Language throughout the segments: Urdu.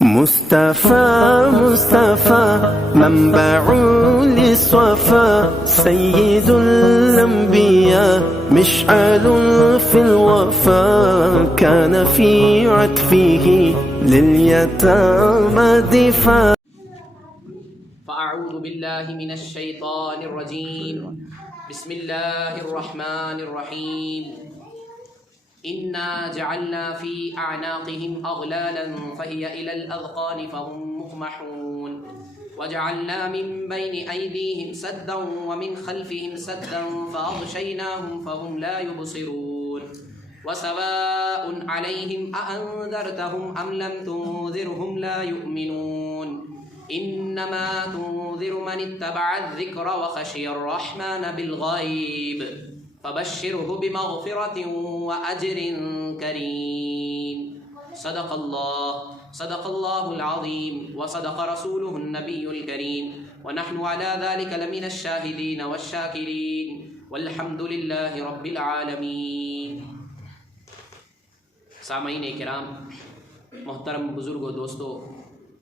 مصطفى مصطفى منبع للصفا سيد الأنبياء مشعل في الوفا كان في عطفه لليتامى دفاع. فأعوذ بالله من الشيطان الرجيم. بسم الله الرحمن الرحيم. إنا جعلنا في أعناقهم أغلالا فهي إلى الأذقان فهم مقمحون وجعلنا من بين أيديهم سدا ومن خلفهم سدا فأغشيناهم فهم لا يبصرون وسواء عليهم أأنذرتهم أم لم تنذرهم لا يؤمنون إنما تنذر من اتبع الذكر وخشي الرحمن بالغيب فبشره بمغفرة وأجر كريم. صدق الله العظيم وصدق رسوله النبي الكريم ونحن على ذلك لمن الشاهدين والشاكرين والحمد لله رب العالمین. سامعین کرام، محترم بزرگوں، دوستو،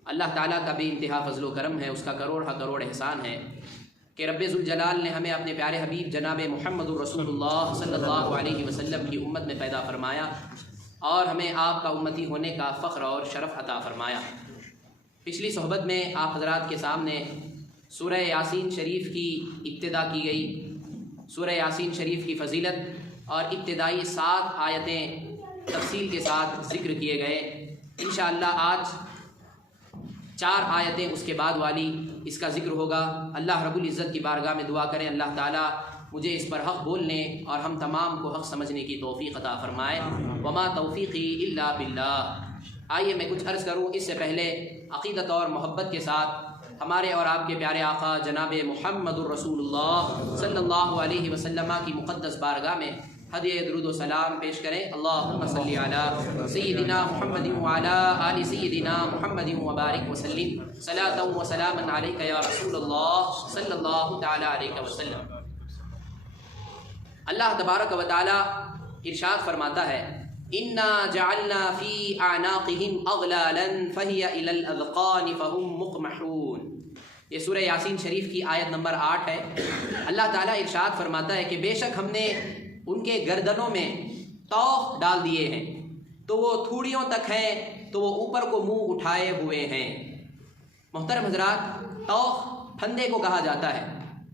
اللہ تعالیٰ کا بے انتہا فضل و کرم ہے، اس کا کروڑ احسان ہے کہ رب ذوالجلال نے ہمیں اپنے پیارے حبیب جناب محمد رسول اللہ صلی اللہ علیہ وسلم کی امت میں پیدا فرمایا اور ہمیں آپ کا امتی ہونے کا فخر اور شرف عطا فرمایا. پچھلی صحبت میں آپ حضرات کے سامنے سورہ یاسین شریف کی ابتدا کی گئی. سورہ یاسین شریف کی فضیلت اور ابتدائی 7 آیتیں تفصیل کے ساتھ ذکر کیے گئے. انشاءاللہ آج 4 آیتیں اس کے بعد والی اس کا ذکر ہوگا. اللہ رب العزت کی بارگاہ میں دعا کریں اللہ تعالیٰ مجھے اس پر حق بولنے اور ہم تمام کو حق سمجھنے کی توفیق عطا فرمائے. وما توفیقی الا باللہ. آئیے میں کچھ عرض کروں اس سے پہلے عقیدت اور محبت کے ساتھ ہمارے اور آپ کے پیارے آقا جناب محمد الرسول اللہ صلی اللہ علیہ وسلم کی مقدس بارگاہ میں ہدیہ درود و سلام پیش کریں. اللہم صلی علی سیدنا محمد وعلی آل سیدنا محمد وبارک وسلم صلاۃ و سلاما علیک یا رسول اللہ صلی اللہ تعالی علیہ وسلم. اللہ تبارک و تعالی ارشاد فرماتا ہے انا جعلنا فی اعناقهم اغلالا فهي الى الاذقان فهم مقمحون. یہ سورہ یاسین شریف کی آیت نمبر 8 ہے. اللہ تعالیٰ ارشاد فرماتا ہے کہ بے شک ہم نے ان کے گردنوں میں طوق ڈال دیے ہیں تو وہ تھوڑیوں تک ہیں تو وہ اوپر کو منہ اٹھائے ہوئے ہیں. محترم حضرات، طوق پھندے کو کہا جاتا ہے.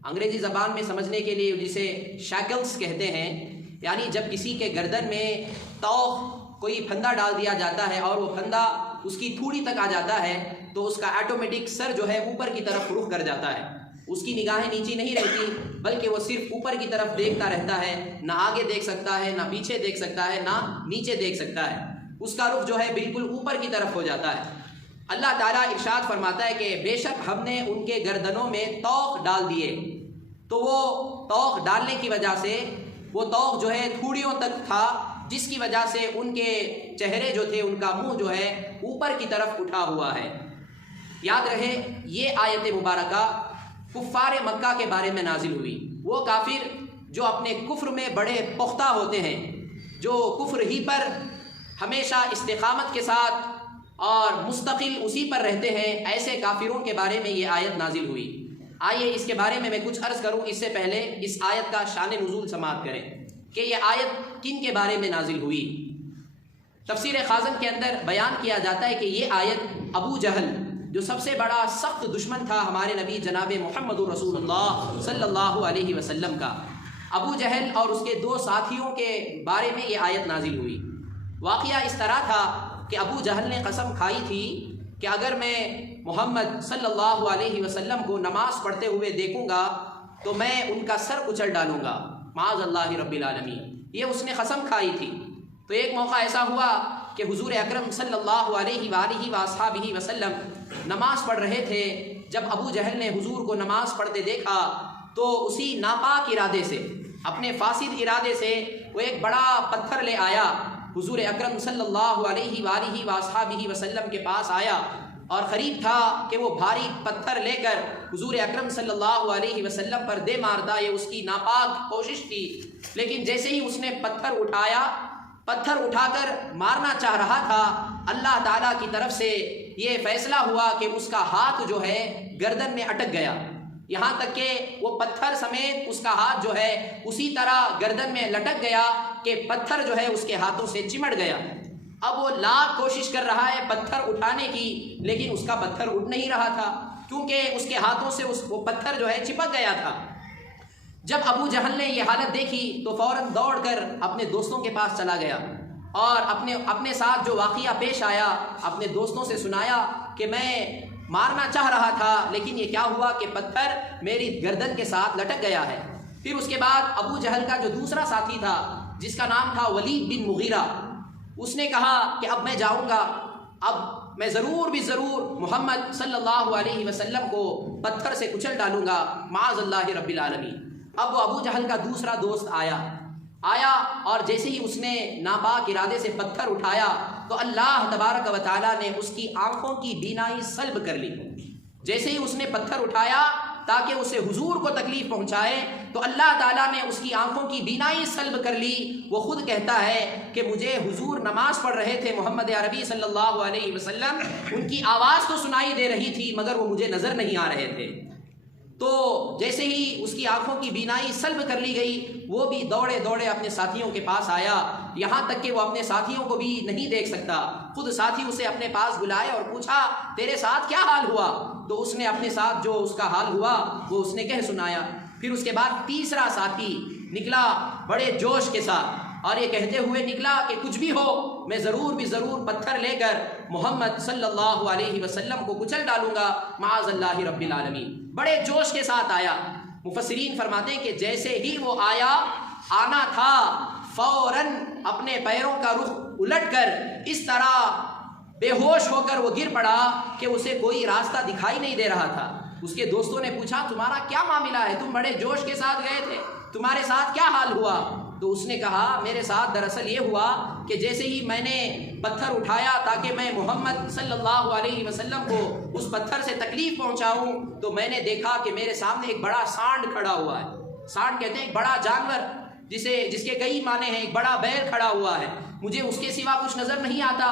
انگریزی زبان میں سمجھنے کے لیے جسے شیکلز کہتے ہیں، یعنی جب کسی کے گردن میں طوق کوئی پھندا ڈال دیا جاتا ہے اور وہ پھندا اس کی تھوڑی تک آ جاتا ہے تو اس کا آٹومیٹک سر جو ہے اوپر کی طرف رخ کر جاتا ہے. اس کی نگاہیں نیچی نہیں رہتی بلکہ وہ صرف اوپر کی طرف دیکھتا رہتا ہے. نہ آگے دیکھ سکتا ہے، نہ پیچھے دیکھ سکتا ہے، نہ نیچے دیکھ سکتا ہے. اس کا رخ جو ہے بالکل اوپر کی طرف ہو جاتا ہے. اللہ تعالیٰ ارشاد فرماتا ہے کہ بے شک ہم نے ان کے گردنوں میں طوق ڈال دیے تو وہ طوق ڈالنے کی وجہ سے وہ طوق جو ہے تھوڑیوں تک تھا، جس کی وجہ سے ان کے چہرے جو تھے، ان کا منہ جو ہے اوپر کی طرف اٹھا ہوا ہے. یاد رہے یہ آیت مبارکہ کفار مکہ کے بارے میں نازل ہوئی. وہ کافر جو اپنے کفر میں بڑے پختہ ہوتے ہیں، جو کفر ہی پر ہمیشہ استقامت کے ساتھ اور مستقل اسی پر رہتے ہیں، ایسے کافروں کے بارے میں یہ آیت نازل ہوئی. آئیے اس کے بارے میں کچھ عرض کروں. اس سے پہلے اس آیت کا شان نزول سماعت کریں کہ یہ آیت کن کے بارے میں نازل ہوئی. تفسیر خازن کے اندر بیان کیا جاتا ہے کہ یہ آیت ابو جہل جو سب سے بڑا سخت دشمن تھا ہمارے نبی جناب محمد رسول اللہ صلی اللہ علیہ وسلم کا، ابو جہل اور اس کے 2 ساتھیوں کے بارے میں یہ آیت نازل ہوئی. واقعہ اس طرح تھا کہ ابو جہل نے قسم کھائی تھی کہ اگر میں محمد صلی اللہ علیہ وسلم کو نماز پڑھتے ہوئے دیکھوں گا تو میں ان کا سر کچل ڈالوں گا، معاذ اللہ رب العالمین. یہ اس نے قسم کھائی تھی. تو ایک موقع ایسا ہوا کہ حضور اکرم صلی اللہ علیہ وآلہ وصحبہ وسلم نماز پڑھ رہے تھے. جب ابو جہل نے حضور کو نماز پڑھتے دیکھا تو اسی ناپاک ارادے سے، اپنے فاسد ارادے سے وہ ایک بڑا پتھر لے آیا، حضور اکرم صلی اللہ علیہ وآلہ وصحبہ وسلم کے پاس آیا اور قریب تھا کہ وہ بھاری پتھر لے کر حضور اکرم صلی اللہ علیہ وسلم پر دے مارتا. یہ اس کی ناپاک کوشش تھی. لیکن جیسے ہی اس نے پتھر اٹھا کر مارنا چاہ رہا تھا اللہ تعالیٰ کی طرف سے یہ فیصلہ ہوا کہ اس کا ہاتھ جو ہے گردن میں اٹک گیا، یہاں تک کہ وہ پتھر سمیت اس کا ہاتھ جو ہے اسی طرح گردن میں لٹک گیا کہ پتھر جو ہے اس کے ہاتھوں سے چمٹ گیا۔ اب وہ لاکھ کوشش کر رہا ہے پتھر اٹھانے کی، لیکن اس کا پتھر اٹھ نہیں رہا تھا کیونکہ اس کے ہاتھوں سے وہ پتھر جو ہے چپک گیا تھا۔ جب ابو جہل نے یہ حالت دیکھی تو فوراً دوڑ کر اپنے دوستوں کے پاس چلا گیا اور اپنے ساتھ جو واقعہ پیش آیا اپنے دوستوں سے سنایا کہ میں مارنا چاہ رہا تھا، لیکن یہ کیا ہوا کہ پتھر میری گردن کے ساتھ لٹک گیا ہے۔ پھر اس کے بعد ابو جہل کا جو دوسرا ساتھی تھا جس کا نام تھا ولید بن مغیرہ، اس نے کہا کہ اب میں جاؤں گا، اب میں ضرور بھی ضرور محمد صلی اللہ علیہ وسلم کو پتھر سے کچل ڈالوں گا، معاذ اللہ رب العالمین۔ اب وہ ابو جہل کا دوسرا دوست آیا اور جیسے ہی اس نے ناپاک ارادے سے پتھر اٹھایا تو اللہ تبارک و تعالیٰ نے اس کی آنکھوں کی بینائی سلب کر لی۔ جیسے ہی اس نے پتھر اٹھایا تاکہ اسے حضور کو تکلیف پہنچائے تو اللہ تعالیٰ نے اس کی آنکھوں کی بینائی سلب کر لی۔ وہ خود کہتا ہے کہ مجھے حضور نماز پڑھ رہے تھے محمد عربی صلی اللہ علیہ وسلم، ان کی آواز تو سنائی دے رہی تھی مگر وہ مجھے نظر نہیں آ رہے تھے۔ تو جیسے ہی اس کی آنکھوں کی بینائی سلب کر لی گئی وہ بھی دوڑے دوڑے اپنے ساتھیوں کے پاس آیا، یہاں تک کہ وہ اپنے ساتھیوں کو بھی نہیں دیکھ سکتا۔ خود ساتھی اسے اپنے پاس بلائے اور پوچھا تیرے ساتھ کیا حال ہوا؟ تو اس نے اپنے ساتھ جو اس کا حال ہوا وہ اس نے کہہ سنایا۔ پھر اس کے بعد تیسرا ساتھی نکلا بڑے جوش کے ساتھ اور یہ کہتے ہوئے نکلا کہ کچھ بھی ہو میں ضرور بھی ضرور پتھر لے کر محمد صلی اللہ علیہ وسلم کو کچل ڈالوں گا، معاذ اللہ رب العالمین۔ بڑے جوش کے ساتھ آیا۔ مفسرین فرماتے ہیں کہ جیسے ہی وہ آنا تھا فوراً اپنے پیروں کا رخ الٹ کر اس طرح بے ہوش ہو کر وہ گر پڑا کہ اسے کوئی راستہ دکھائی نہیں دے رہا تھا۔ اس کے دوستوں نے پوچھا تمہارا کیا معاملہ ہے، تم بڑے جوش کے ساتھ گئے تھے، تمہارے ساتھ کیا حال ہوا؟ تو اس نے کہا میرے ساتھ دراصل یہ ہوا کہ جیسے ہی میں نے پتھر اٹھایا تاکہ میں محمد صلی اللہ علیہ وسلم کو اس پتھر سے تکلیف پہنچاؤں تو میں نے دیکھا کہ میرے سامنے ایک بڑا سانڈ کھڑا ہوا ہے۔ سانڈ کہتے ہیں ایک بڑا جانور جس کے کئی معنی ہیں، ایک بڑا بیل کھڑا ہوا ہے، مجھے اس کے سوا کچھ نظر نہیں آتا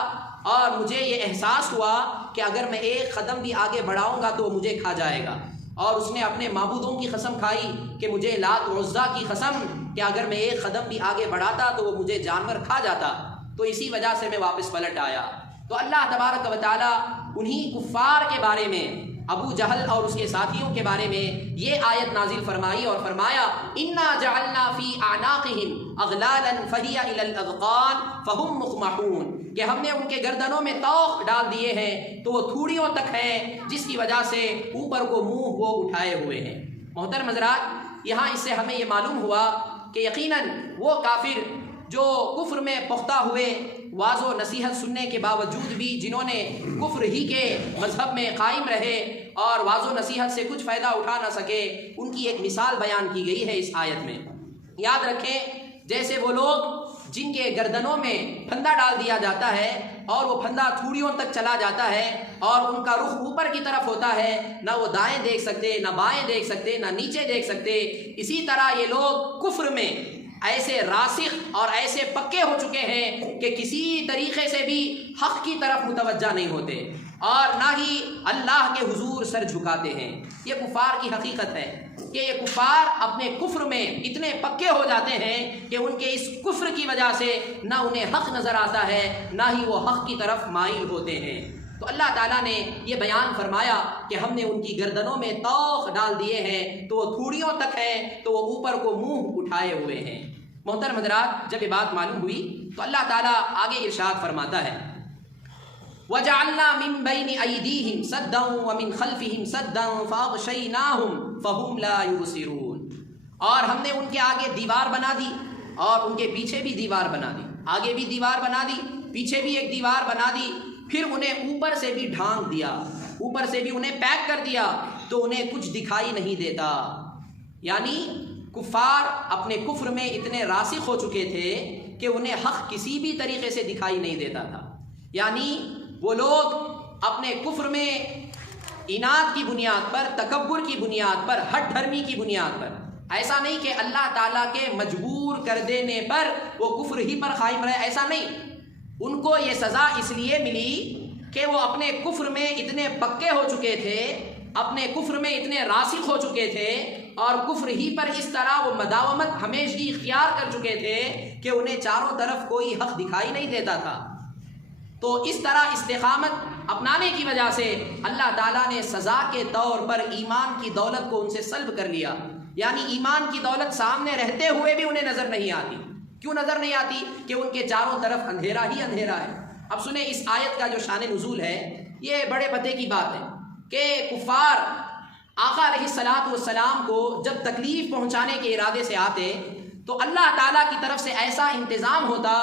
اور مجھے یہ احساس ہوا کہ اگر میں ایک قدم بھی آگے بڑھاؤں گا تو وہ مجھے کھا جائے گا۔ اور اس نے اپنے معبودوں کی قسم کھائی کہ مجھے لات و عزا کی قسم کہ اگر میں ایک قدم بھی آگے بڑھاتا تو وہ مجھے جانور کھا جاتا، تو اسی وجہ سے میں واپس پلٹ آیا۔ تو اللہ تبارک و تعالیٰ انہی کفار کے بارے میں، ابو جہل اور اس کے ساتھیوں کے بارے میں یہ آیت نازل فرمائی اور فرمایا انا جعلنا فی اعناقہم اغلالا فہی الی الاذقان فہم مقمحون، کہ ہم نے ان کے گردنوں میں طوق ڈال دیے ہیں تو وہ تھوڑیوں تک ہیں، جس کی وجہ سے اوپر کو منہ وہ اٹھائے ہوئے ہیں۔ محترم حضرات، یہاں اس سے ہمیں یہ معلوم ہوا کہ یقیناً وہ کافر جو کفر میں پختہ ہوئے، واضح و نصیحت سننے کے باوجود بھی جنہوں نے کفر ہی کے مذہب میں قائم رہے اور واضح و نصیحت سے کچھ فائدہ اٹھا نہ سکے، ان کی ایک مثال بیان کی گئی ہے اس آیت میں۔ یاد رکھیں جیسے وہ لوگ جن کے گردنوں میں پھندا ڈال دیا جاتا ہے اور وہ پھندا تھوڑیوں تک چلا جاتا ہے اور ان کا رخ اوپر کی طرف ہوتا ہے، نہ وہ دائیں دیکھ سکتے، نہ بائیں دیکھ سکتے، نہ نیچے دیکھ سکتے، اسی طرح یہ لوگ کفر میں ایسے راسخ اور ایسے پکے ہو چکے ہیں کہ کسی طریقے سے بھی حق کی طرف متوجہ نہیں ہوتے اور نہ ہی اللہ کے حضور سر جھکاتے ہیں۔ یہ کفار کی حقیقت ہے کہ یہ کفار اپنے کفر میں اتنے پکے ہو جاتے ہیں کہ ان کے اس کفر کی وجہ سے نہ انہیں حق نظر آتا ہے نہ ہی وہ حق کی طرف مائل ہوتے ہیں۔ تو اللہ تعالیٰ نے یہ بیان فرمایا کہ ہم نے ان کی گردنوں میں طوق ڈال دیے ہیں تو وہ تھوڑیوں تک ہیں تو وہ اوپر کو منہ اٹھائے ہوئے ہیں۔ محترم حضرات، جب یہ بات معلوم ہوئی تو اللہ تعالیٰ آگے ارشاد فرماتا ہے وَجَعَلْنَا مِن بَيْنِ أَيْدِيهِمْ سَدًّا وَمِن خَلْفِهِمْ سَدًّا فَأَغْشَيْنَاهُمْ فَهُمْ لَا يُبْصِرُونَ، اور ہم نے ان کے آگے دیوار بنا دی اور ان کے پیچھے بھی دیوار بنا دی، آگے بھی دیوار بنا دی، پیچھے بھی ایک دیوار بنا دی، پھر انہیں اوپر سے بھی ڈھانک دیا، اوپر سے بھی انہیں پیک کر دیا تو انہیں کچھ دکھائی نہیں دیتا۔ یعنی کفار اپنے کفر میں اتنے راسخ ہو چکے تھے کہ انہیں حق کسی بھی طریقے سے دکھائی نہیں دیتا تھا۔ یعنی وہ لوگ اپنے کفر میں اناد کی بنیاد پر، تکبر کی بنیاد پر، ہٹ دھرمی کی بنیاد پر، ایسا نہیں کہ اللہ تعالیٰ کے مجبور کر دینے پر وہ کفر ہی پر قائم رہے، ایسا نہیں، ان کو یہ سزا اس لیے ملی کہ وہ اپنے کفر میں اتنے پکے ہو چکے تھے، اپنے کفر میں اتنے راسخ ہو چکے تھے، اور کفر ہی پر اس طرح وہ مداومت ہمیشہ اختیار کر چکے تھے کہ انہیں چاروں طرف کوئی حق دکھائی نہیں دیتا تھا۔ تو اس طرح استقامت اپنانے کی وجہ سے اللہ تعالیٰ نے سزا کے طور پر ایمان کی دولت کو ان سے سلب کر لیا، یعنی ایمان کی دولت سامنے رہتے ہوئے بھی انہیں نظر نہیں آتی۔ کیوں نظر نہیں آتی؟ کہ ان کے چاروں طرف اندھیرا ہی اندھیرا ہے۔ اب سنیں اس آیت کا جو شان نزول ہے، یہ بڑے پتے کی بات ہے کہ کفار آقا علیہ الصلوۃ والسلام کو جب تکلیف پہنچانے کے ارادے سے آتے تو اللہ تعالیٰ کی طرف سے ایسا انتظام ہوتا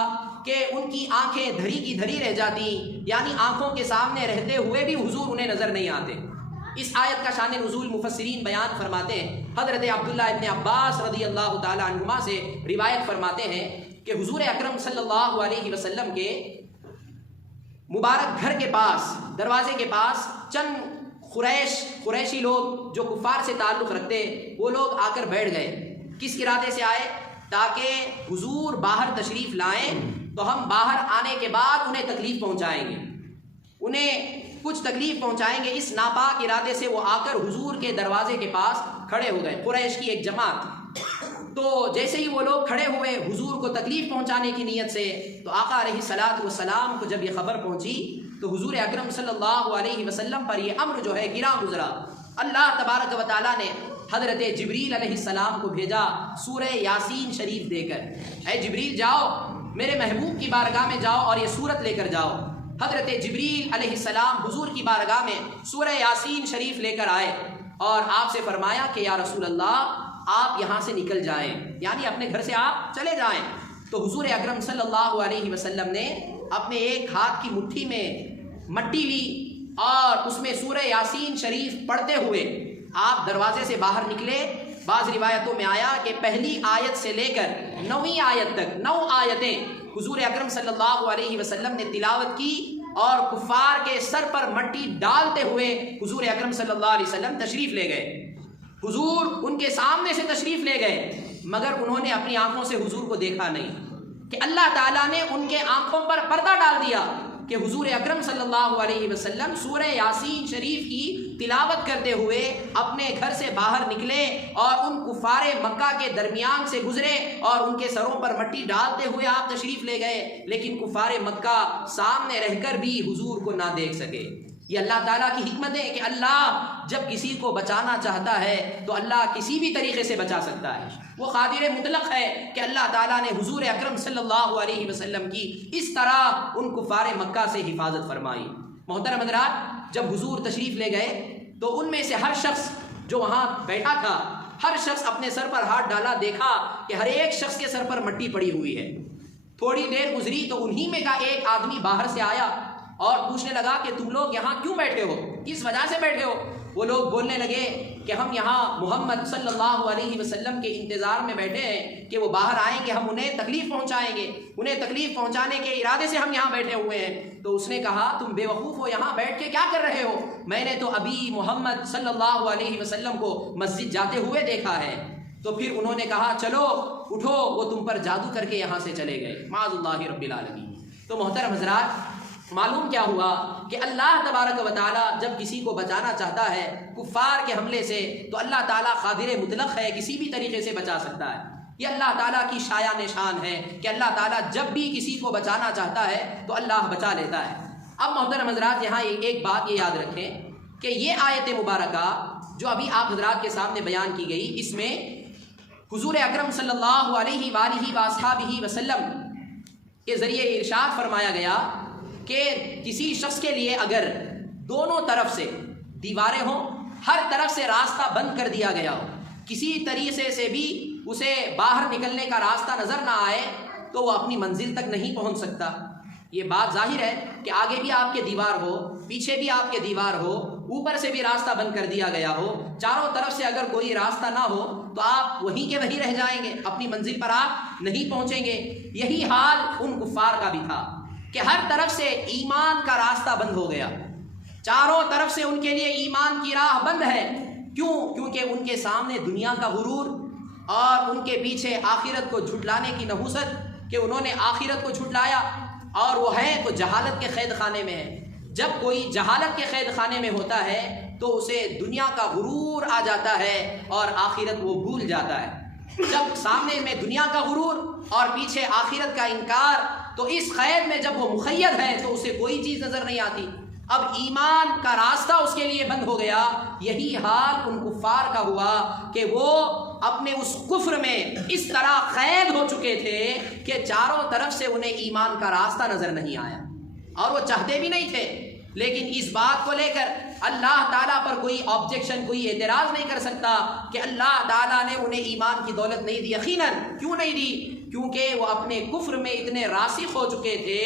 کہ ان کی آنکھیں دھری کی دھری رہ جاتی، یعنی آنکھوں کے سامنے رہتے ہوئے بھی حضور انہیں نظر نہیں آتے۔ اس آیت کا شان نزول مفسرین بیان فرماتے ہیں، حضرت عبداللہ ابن عباس رضی اللہ تعالی عنہما سے روایت فرماتے ہیں کہ حضور اکرم صلی اللہ علیہ وسلم کے مبارک گھر کے پاس، دروازے کے پاس چند قریشی لوگ جو کفار سے تعلق رکھتے، وہ لوگ آ کر بیٹھ گئے۔ کس ارادے سے آئے؟ تاکہ حضور باہر تشریف لائیں تو ہم باہر آنے کے بعد انہیں تکلیف پہنچائیں گے، انہیں کچھ تکلیف پہنچائیں گے۔ اس ناپاک ارادے سے وہ آ کر حضور کے دروازے کے پاس کھڑے ہو گئے، قریش کی ایک جماعت۔ تو جیسے ہی وہ لوگ کھڑے ہوئے حضور کو تکلیف پہنچانے کی نیت سے، تو آقا علیہ الصلوۃ والسلام کو جب یہ خبر پہنچی تو حضور اکرم صلی اللہ علیہ وسلم پر یہ امر جو ہے گراں گزرا۔ اللہ تبارک و تعالیٰ نے حضرت جبریل علیہ السلام کو بھیجا سورہ یاسین شریف دے کر، اے جبریل جاؤ میرے محبوب کی بارگاہ میں جاؤ اور یہ سورت لے کر جاؤ۔ حضرت جبریل علیہ السلام حضور کی بارگاہ میں سورہ یاسین شریف لے کر آئے اور آپ سے فرمایا کہ یا رسول اللہ آپ یہاں سے نکل جائیں، یعنی اپنے گھر سے آپ چلے جائیں۔ تو حضور اکرم صلی اللہ علیہ وسلم نے اپنے ایک ہاتھ کی مٹھی میں مٹی لی اور اس میں سورہ یاسین شریف پڑھتے ہوئے آپ دروازے سے باہر نکلے۔ بعض روایتوں میں آیا کہ پہلی آیت سے لے کر 9ویں آیت تک 9 آیتیں حضور اکرم صلی اللہ علیہ وسلم نے تلاوت کی، اور کفار کے سر پر مٹی ڈالتے ہوئے حضور اکرم صلی اللہ علیہ وسلم تشریف لے گئے۔ حضور ان کے سامنے سے تشریف لے گئے، مگر انہوں نے اپنی آنکھوں سے حضور کو دیکھا نہیں، کہ اللہ تعالیٰ نے ان کے آنکھوں پر پردہ ڈال دیا کہ حضور اکرم صلی اللہ علیہ وسلم سورہ یاسین شریف کی تلاوت کرتے ہوئے اپنے گھر سے باہر نکلے اور ان کفار مکہ کے درمیان سے گزرے اور ان کے سروں پر مٹی ڈالتے ہوئے آپ تشریف لے گئے، لیکن کفار مکہ سامنے رہ کر بھی حضور کو نہ دیکھ سکے۔ یہ اللہ تعالیٰ کی حکمت ہے کہ اللہ جب کسی کو بچانا چاہتا ہے تو اللہ کسی بھی طریقے سے بچا سکتا ہے۔ وہ قادر مطلق ہے کہ اللہ تعالیٰ نے حضور اکرم صلی اللہ علیہ وسلم کی اس طرح ان کفار مکہ سے حفاظت فرمائی۔ محترم حضرات، جب حضور تشریف لے گئے تو ان میں سے ہر شخص جو وہاں بیٹھا تھا، ہر شخص اپنے سر پر ہاتھ ڈالا، دیکھا کہ ہر ایک شخص کے سر پر مٹی پڑی ہوئی ہے۔ تھوڑی دیر گزری تو انہی میں کا ایک آدمی باہر سے آیا اور پوچھنے لگا کہ تم لوگ یہاں کیوں بیٹھے ہو، کس وجہ سے بیٹھے ہو؟ وہ لوگ بولنے لگے کہ ہم یہاں محمد صلی اللہ علیہ وسلم کے انتظار میں بیٹھے ہیں کہ وہ باہر آئیں گے، ہم انہیں تکلیف پہنچائیں گے، انہیں تکلیف پہنچانے کے ارادے سے ہم یہاں بیٹھے ہوئے ہیں۔ تو اس نے کہا تم بے وقوف ہو، یہاں بیٹھ کے کیا کر رہے ہو؟ میں نے تو ابھی محمد صلی اللہ علیہ وسلم کو مسجد جاتے ہوئے دیکھا ہے۔ تو پھر انہوں نے کہا چلو اٹھو، وہ تم پر جادو کر کے یہاں سے چلے گئے، معاذ اللہ رب العالمین۔ تو محترم حضرات، معلوم کیا ہوا کہ اللہ تبارک و تعالیٰ جب کسی کو بچانا چاہتا ہے کفار کے حملے سے تو اللہ تعالیٰ قادر مطلق ہے، کسی بھی طریقے سے بچا سکتا ہے۔ یہ اللہ تعالیٰ کی شایان شان ہے کہ اللہ تعالیٰ جب بھی کسی کو بچانا چاہتا ہے تو اللہ بچا لیتا ہے۔ اب محترم حضرات، یہاں ایک بات یہ یاد رکھیں کہ یہ آیت مبارکہ جو ابھی آپ حضرات کے سامنے بیان کی گئی، اس میں حضور اکرم صلی اللہ علیہ وآلہ وصحبہ وسلم کے ذریعے ارشاد فرمایا گیا کہ کسی شخص کے لیے اگر دونوں طرف سے دیواریں ہوں، ہر طرف سے راستہ بند کر دیا گیا ہو، کسی طریقے سے بھی اسے باہر نکلنے کا راستہ نظر نہ آئے تو وہ اپنی منزل تک نہیں پہنچ سکتا۔ یہ بات ظاہر ہے کہ آگے بھی آپ کے دیوار ہو، پیچھے بھی آپ کے دیوار ہو، اوپر سے بھی راستہ بند کر دیا گیا ہو، چاروں طرف سے اگر کوئی راستہ نہ ہو تو آپ وہیں کے وہیں رہ جائیں گے، اپنی منزل پر آپ نہیں پہنچیں گے۔ یہی حال ان کفار کا بھی تھا کہ ہر طرف سے ایمان کا راستہ بند ہو گیا، چاروں طرف سے ان کے لیے ایمان کی راہ بند ہے۔ کیوں؟ کیونکہ ان کے سامنے دنیا کا غرور اور ان کے پیچھے آخرت کو جھٹلانے کی نحوست کہ انہوں نے آخرت کو جھٹلایا اور وہ ہے تو جہالت کے قید خانے میں ہے۔ جب کوئی جہالت کے قید خانے میں ہوتا ہے تو اسے دنیا کا غرور آ جاتا ہے اور آخرت وہ بھول جاتا ہے۔ جب سامنے میں دنیا کا غرور اور پیچھے آخرت کا انکار، تو اس قید میں جب وہ مقید ہے تو اسے کوئی چیز نظر نہیں آتی۔ اب ایمان کا راستہ اس کے لیے بند ہو گیا۔ یہی حال ان کفار کا ہوا کہ وہ اپنے اس کفر میں اس طرح قید ہو چکے تھے کہ چاروں طرف سے انہیں ایمان کا راستہ نظر نہیں آیا، اور وہ چاہتے بھی نہیں تھے، لیکن اس بات کو لے کر اللہ تعالیٰ پر کوئی آبجیکشن، کوئی اعتراض نہیں کر سکتا کہ اللہ تعالیٰ نے انہیں ایمان کی دولت نہیں دی۔ یقیناً کیوں نہیں دی؟ کیونکہ وہ اپنے کفر میں اتنے راسخ ہو چکے تھے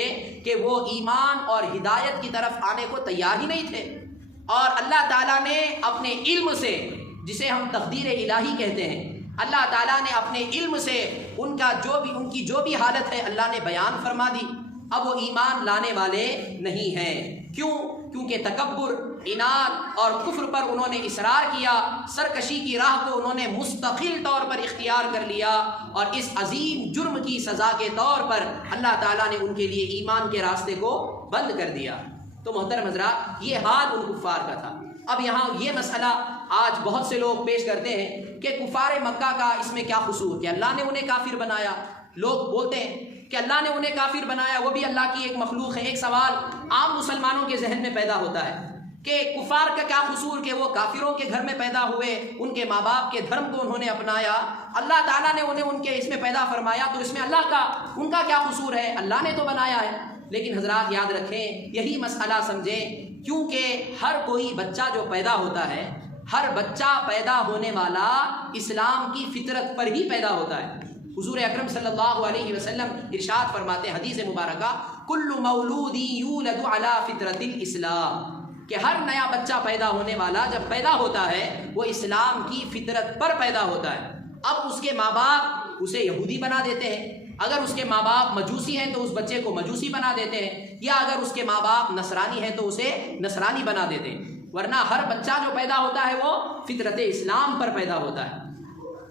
کہ وہ ایمان اور ہدایت کی طرف آنے کو تیار ہی نہیں تھے۔ اور اللہ تعالیٰ نے اپنے علم سے، جسے ہم تقدیر الہی کہتے ہیں، اللہ تعالیٰ نے اپنے علم سے ان کی جو بھی حالت ہے اللہ نے بیان فرما دی۔ اب وہ ایمان لانے والے نہیں ہیں۔ کیوں؟ کیونکہ تکبر، اناد اور کفر پر انہوں نے اصرار کیا، سرکشی کی راہ کو انہوں نے مستقل طور پر اختیار کر لیا، اور اس عظیم جرم کی سزا کے طور پر اللہ تعالیٰ نے ان کے لیے ایمان کے راستے کو بند کر دیا۔ تو محترم حضرات، یہ حال ان کفار کا تھا۔ اب یہاں یہ مسئلہ آج بہت سے لوگ پیش کرتے ہیں کہ کفار مکہ کا اس میں کیا قصور، کہ اللہ نے انہیں کافر بنایا۔ لوگ بولتے ہیں کہ اللہ نے انہیں کافر بنایا، وہ بھی اللہ کی ایک مخلوق ہے۔ ایک سوال عام مسلمانوں کے ذہن میں پیدا ہوتا ہے کہ کفار کا کیا قصور کہ وہ کافروں کے گھر میں پیدا ہوئے، ان کے ماں باپ کے دھرم کو انہوں نے اپنایا، اللہ تعالیٰ نے انہیں ان کے اس میں پیدا فرمایا، تو اس میں ان کا کیا قصور ہے؟ اللہ نے تو بنایا ہے۔ لیکن حضرات یاد رکھیں، یہی مسئلہ سمجھیں، کیونکہ ہر کوئی بچہ جو پیدا ہوتا ہے، ہر بچہ پیدا ہونے والا اسلام کی فطرت پر ہی پیدا ہوتا ہے۔ حضور اکرم صلی اللہ علیہ وسلم ارشاد فرماتے ہیں حدیث مبارکہ، کل مولود یولد علی فطرت الاسلام، کہ ہر نیا بچہ پیدا ہونے والا جب پیدا ہوتا ہے وہ اسلام کی فطرت پر پیدا ہوتا ہے۔ اب اس کے ماں باپ اسے یہودی بنا دیتے ہیں، اگر اس کے ماں باپ مجوسی ہیں تو اس بچے کو مجوسی بنا دیتے ہیں، یا اگر اس کے ماں باپ نصرانی ہیں تو اسے نصرانی بنا دیتے ہیں۔ ورنہ ہر بچہ جو پیدا ہوتا ہے وہ فطرت اسلام پر پیدا ہوتا ہے۔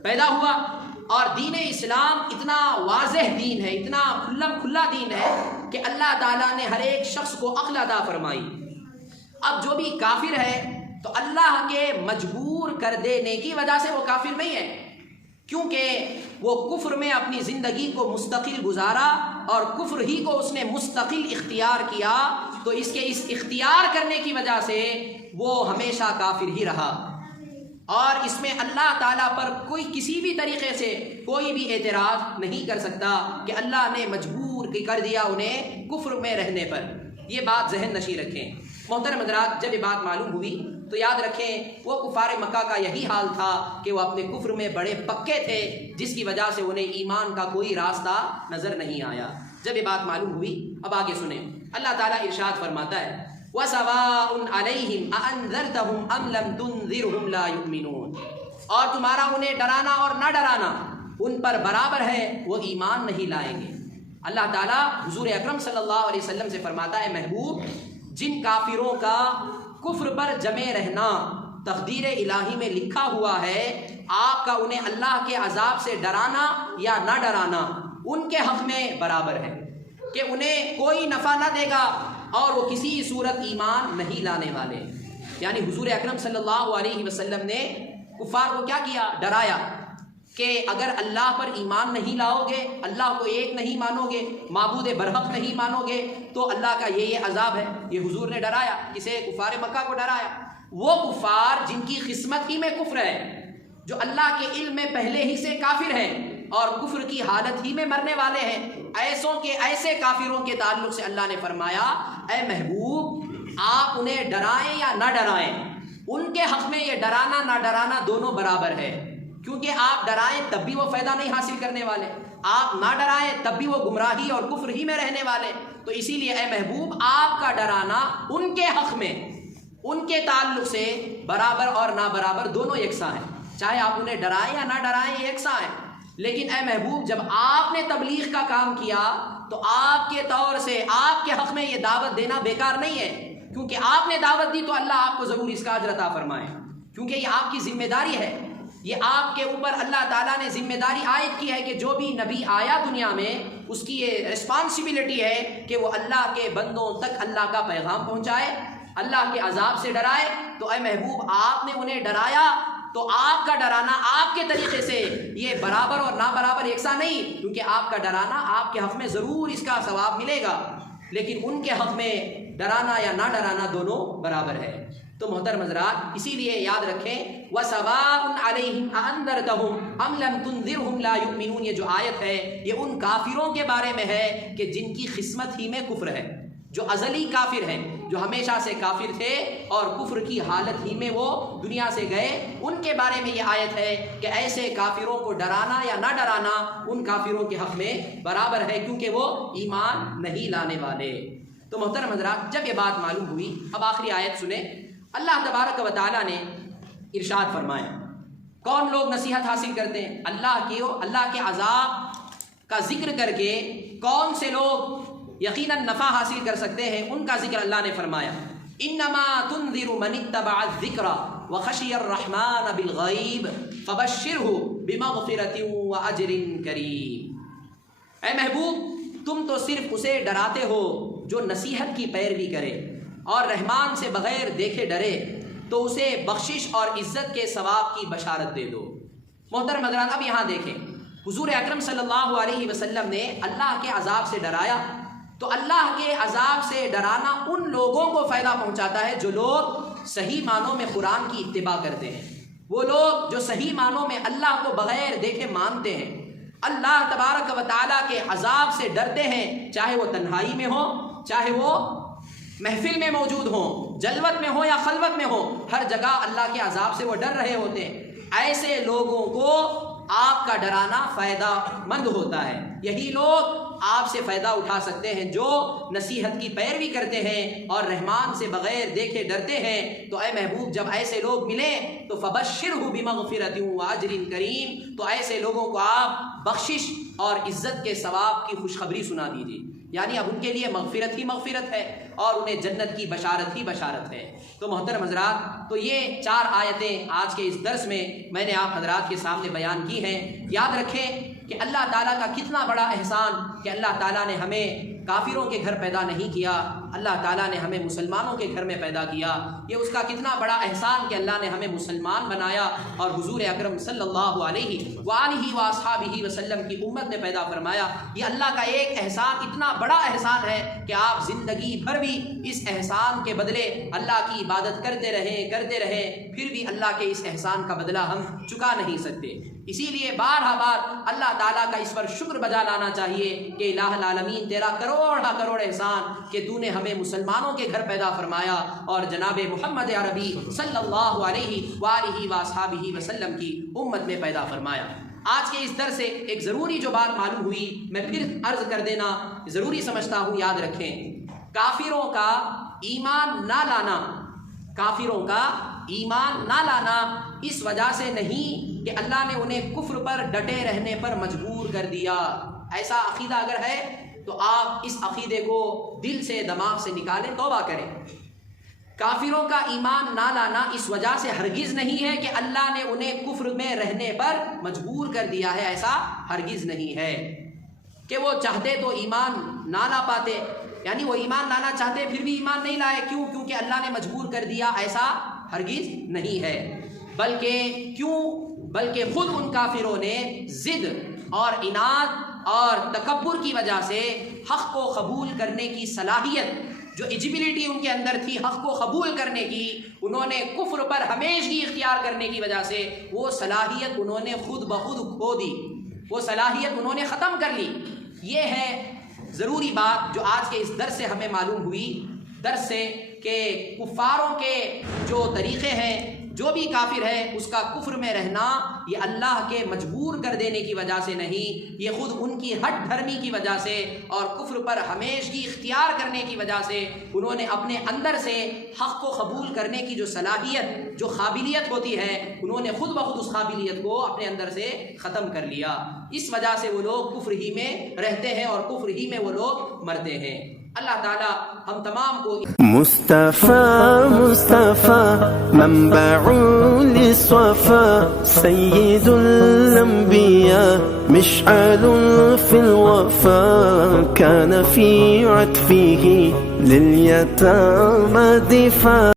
پیدا ہوا، اور دین اسلام اتنا واضح دین ہے، اتنا کھلا دین ہے کہ اللہ تعالیٰ نے ہر ایک شخص کو عقل عطا فرمائی۔ اب جو بھی کافر ہے تو اللہ کے مجبور کر دینے کی وجہ سے وہ کافر نہیں ہے، کیونکہ وہ کفر میں اپنی زندگی کو مستقل گزارا اور کفر ہی کو اس نے مستقل اختیار کیا، تو اس کے اس اختیار کرنے کی وجہ سے وہ ہمیشہ کافر ہی رہا، اور اس میں اللہ تعالیٰ پر کوئی کسی بھی طریقے سے کوئی بھی اعتراض نہیں کر سکتا کہ اللہ نے مجبور کر دیا انہیں کفر میں رہنے پر۔ یہ بات ذہن نشیں رکھیں۔ محترم حضرات، جب یہ بات معلوم ہوئی تو یاد رکھیں وہ کفار مکہ کا یہی حال تھا کہ وہ اپنے کفر میں بڑے پکے تھے، جس کی وجہ سے انہیں ایمان کا کوئی راستہ نظر نہیں آیا۔ جب یہ بات معلوم ہوئی، اب آگے سنیں، اللہ تعالیٰ ارشاد فرماتا ہے، وَسَوَاءٌ عَلَيْهِمْ أَأَنذَرْتَهُمْ أَمْ لَمْ تُنذِرْهُمْ لَا يُؤْمِنُونَ، اور تمہارا انہیں ڈرانا اور نہ ڈرانا ان پر برابر ہے، وہ ایمان نہیں لائیں گے۔ اللہ تعالیٰ حضور اکرم صلی اللہ علیہ وسلم سے فرماتا ہے، محبوب، جن کافروں کا کفر پر جمے رہنا تقدیر الہی میں لکھا ہوا ہے، آپ کا انہیں اللہ کے عذاب سے ڈرانا یا نہ ڈرانا ان کے حق میں برابر ہے، کہ انہیں کوئی نفع نہ دے گا اور وہ کسی صورت ایمان نہیں لانے والے۔ یعنی حضور اکرم صلی اللہ علیہ وسلم نے کفار کو کیا کیا؟ ڈرایا کہ اگر اللہ پر ایمان نہیں لاؤ گے، اللہ کو ایک نہیں مانو گے، معبود برحق نہیں مانو گے، تو اللہ کا یہ عذاب ہے۔ یہ حضور نے ڈرایا، کسے؟ کفار مکہ کو ڈرایا۔ وہ کفار جن کی قسمت ہی میں کفر ہے، جو اللہ کے علم میں پہلے ہی سے کافر ہیں اور کفر کی حالت ہی میں مرنے والے ہیں، ایسے کافروں کے تعلق سے اللہ نے فرمایا، اے محبوب، آپ انہیں ڈرائیں یا نہ ڈرائیں، ان کے حق میں یہ ڈرانا نہ ڈرانا دونوں برابر ہے، کیونکہ آپ ڈرائیں تب بھی وہ فائدہ نہیں حاصل کرنے والے، آپ نہ ڈرائیں تب بھی وہ گمراہی اور کفر ہی میں رہنے والے۔ تو اسی لیے اے محبوب، آپ کا ڈرانا ان کے حق میں، ان کے تعلق سے برابر اور نہ برابر دونوں یکساں ہیں، چاہے آپ انہیں ڈرائیں یا نہ ڈرائیں، یہ یکساں ہیں۔ لیکن اے محبوب، جب آپ نے تبلیغ کا کام کیا تو آپ کے طور سے آپ کے حق میں یہ دعوت دینا بیکار نہیں ہے، کیونکہ آپ نے دعوت دی تو اللہ آپ کو ضرور اس کا اجر عطا فرمائے، کیونکہ یہ آپ کی ذمہ داری ہے۔ یہ آپ کے اوپر اللہ تعالیٰ نے ذمہ داری عائد کی ہے کہ جو بھی نبی آیا دنیا میں اس کی یہ رسپانسبلٹی ہے کہ وہ اللہ کے بندوں تک اللہ کا پیغام پہنچائے، اللہ کے عذاب سے ڈرائے۔ تو اے محبوب آپ نے انہیں ڈرایا تو آپ کا ڈرانا آپ کے طریقے سے یہ برابر اور نا برابر یکساں نہیں، کیونکہ آپ کا ڈرانا آپ کے حق میں ضرور اس کا ثواب ملے گا، لیکن ان کے حق میں ڈرانا یا نہ ڈرانا دونوں برابر ہے۔ تو محترم حضرات، اسی لیے یاد رکھیں وَسَوَاءٌ عَلَيْهِمْ أَأَنذَرْتَهُمْ أَمْ لَمْ تُنذِرْهُمْ لَا يُؤْمِنُونَ، یہ جو آیت ہے یہ ان کافروں کے بارے میں ہے کہ جن کی قسمت ہی میں کفر ہے، جو ازلی کافر ہیں، جو ہمیشہ سے کافر تھے اور کفر کی حالت ہی میں وہ دنیا سے گئے، ان کے بارے میں یہ آیت ہے کہ ایسے کافروں کو ڈرانا یا نہ ڈرانا ان کافروں کے حق میں برابر ہے، کیونکہ وہ ایمان نہیں لانے والے۔ تو محترم حضرات، جب یہ بات معلوم ہوئی، اب آخری آیت سنیں۔ اللہ تبارک و تعالیٰ نے ارشاد فرمایا، کون لوگ نصیحت حاصل کرتے ہیں؟ اللہ کے عذاب کا ذکر کر کے کون سے لوگ یقیناً نفع حاصل کر سکتے ہیں، ان کا ذکر اللہ نے فرمایا، انما تنذر من اتبع الذکر وخشی الرحمن بالغیب فبشرہ بمغفرۃ واجر کریم۔ اے محبوب، تم تو صرف اسے ڈراتے ہو جو نصیحت کی پیروی کرے اور رحمان سے بغیر دیکھے ڈرے، تو اسے بخشش اور عزت کے ثواب کی بشارت دے دو۔ محترم حضرات، اب یہاں دیکھیں، حضور اکرم صلی اللہ علیہ وسلم نے اللہ کے عذاب سے ڈرایا، تو اللہ کے عذاب سے ڈرانا ان لوگوں کو فائدہ پہنچاتا ہے جو لوگ صحیح معنوں میں قرآن کی اتباع کرتے ہیں، وہ لوگ جو صحیح معنوں میں اللہ کو بغیر دیکھے مانتے ہیں، اللہ تبارک و تعالیٰ کے عذاب سے ڈرتے ہیں، چاہے وہ تنہائی میں ہو، چاہے وہ محفل میں موجود ہوں، جلوت میں ہو یا خلوت میں ہو، ہر جگہ اللہ کے عذاب سے وہ ڈر رہے ہوتے ہیں۔ ایسے لوگوں کو آپ کا ڈرانا فائدہ مند ہوتا ہے۔ یہی لوگ آپ سے فائدہ اٹھا سکتے ہیں جو نصیحت کی پیروی کرتے ہیں اور رحمان سے بغیر دیکھے ڈرتے ہیں۔ تو اے محبوب، جب ایسے لوگ ملیں تو فبشرہ بمغفرۃ واجر کریم، تو ایسے لوگوں کو آپ بخشش اور عزت کے ثواب کی خوشخبری سنا دیجیے، یعنی اب ان کے لیے مغفرت ہی مغفرت ہے اور انہیں جنت کی بشارت ہی بشارت ہے۔ تو محترم حضرات، تو یہ 4 آیتیں آج کے اس درس میں نے آپ حضرات کے سامنے بیان کی ہیں۔ یاد رکھیں کہ اللہ تعالیٰ کا کتنا بڑا احسان کہ اللہ تعالیٰ نے ہمیں کافروں کے گھر پیدا نہیں کیا، اللہ تعالیٰ نے ہمیں مسلمانوں کے گھر میں پیدا کیا۔ یہ اس کا کتنا بڑا احسان کہ اللہ نے ہمیں مسلمان بنایا اور حضور اکرم صلی اللہ علیہ وآلہ وآصحابہ وسلم کی امت میں پیدا فرمایا۔ یہ اللہ کا ایک احسان، اتنا بڑا احسان ہے کہ آپ زندگی بھر بھی اس احسان کے بدلے اللہ کی عبادت کرتے رہیں، پھر بھی اللہ کے اس احسان کا بدلہ ہم چکا نہیں سکتے۔ اسی لیے بار اللہ تعالیٰ کا اس پر شکر بجا لانا چاہیے کہ الہ العالمین، تیرا کروڑ احسان کہ تو نے ہمیں مسلمانوں کے گھر پیدا فرمایا اور جناب محمد عربی صلی اللہ علیہ وآلہ وآصحابہ وسلم کی امت میں پیدا فرمایا۔ آج کے اس درس سے ایک ضروری جو بات معلوم ہوئی، میں پھر عرض کر دینا ضروری سمجھتا ہوں، یاد رکھیں، کافروں کا ایمان نہ لانا اس وجہ سے نہیں کہ اللہ نے انہیں کفر پر ڈٹے رہنے پر مجبور کر دیا۔ ایسا عقیدہ اگر ہے تو آپ اس عقیدے کو دل سے، دماغ سے نکالیں، توبہ کریں۔ کافروں کا ایمان نہ لانا اس وجہ سے ہرگز نہیں ہے کہ اللہ نے انہیں کفر میں رہنے پر مجبور کر دیا ہے، ایسا ہرگز نہیں ہے کہ وہ چاہتے تو ایمان نہ لا پاتے، یعنی وہ ایمان لانا چاہتے پھر بھی ایمان نہیں لائے، کیونکہ اللہ نے مجبور کر دیا، ایسا ہرگز نہیں ہے۔ بلکہ خود ان کافروں نے ضد اور عناد اور تکبر کی وجہ سے حق کو قبول کرنے کی صلاحیت، جو ایجیبلٹی ان کے اندر تھی حق کو قبول کرنے کی، انہوں نے کفر پر ہمیشگی اختیار کرنے کی وجہ سے وہ صلاحیت انہوں نے خود بخود کھو دی، وہ صلاحیت انہوں نے ختم کر لی۔ یہ ہے ضروری بات جو آج کے اس درس سے ہمیں معلوم ہوئی، درس سے، کہ کفاروں کے جو طریقے ہیں، جو بھی کافر ہے اس کا کفر میں رہنا یہ اللہ کے مجبور کر دینے کی وجہ سے نہیں، یہ خود ان کی ہٹ دھرمی کی وجہ سے اور کفر پر ہمیشگی اختیار کرنے کی وجہ سے انہوں نے اپنے اندر سے حق کو قبول کرنے کی جو صلاحیت، جو قابلیت ہوتی ہے، انہوں نے خود بخود اس قابلیت کو اپنے اندر سے ختم کر لیا۔ اس وجہ سے وہ لوگ کفر ہی میں رہتے ہیں اور کفر ہی میں وہ لوگ مرتے ہیں۔ اللہ تعالیٰ ہم تمام کو مصطفى مصطفى منبع للصفا سيد الأنبياء مشعل في الوفا كان في عطفه لليتامى دفاع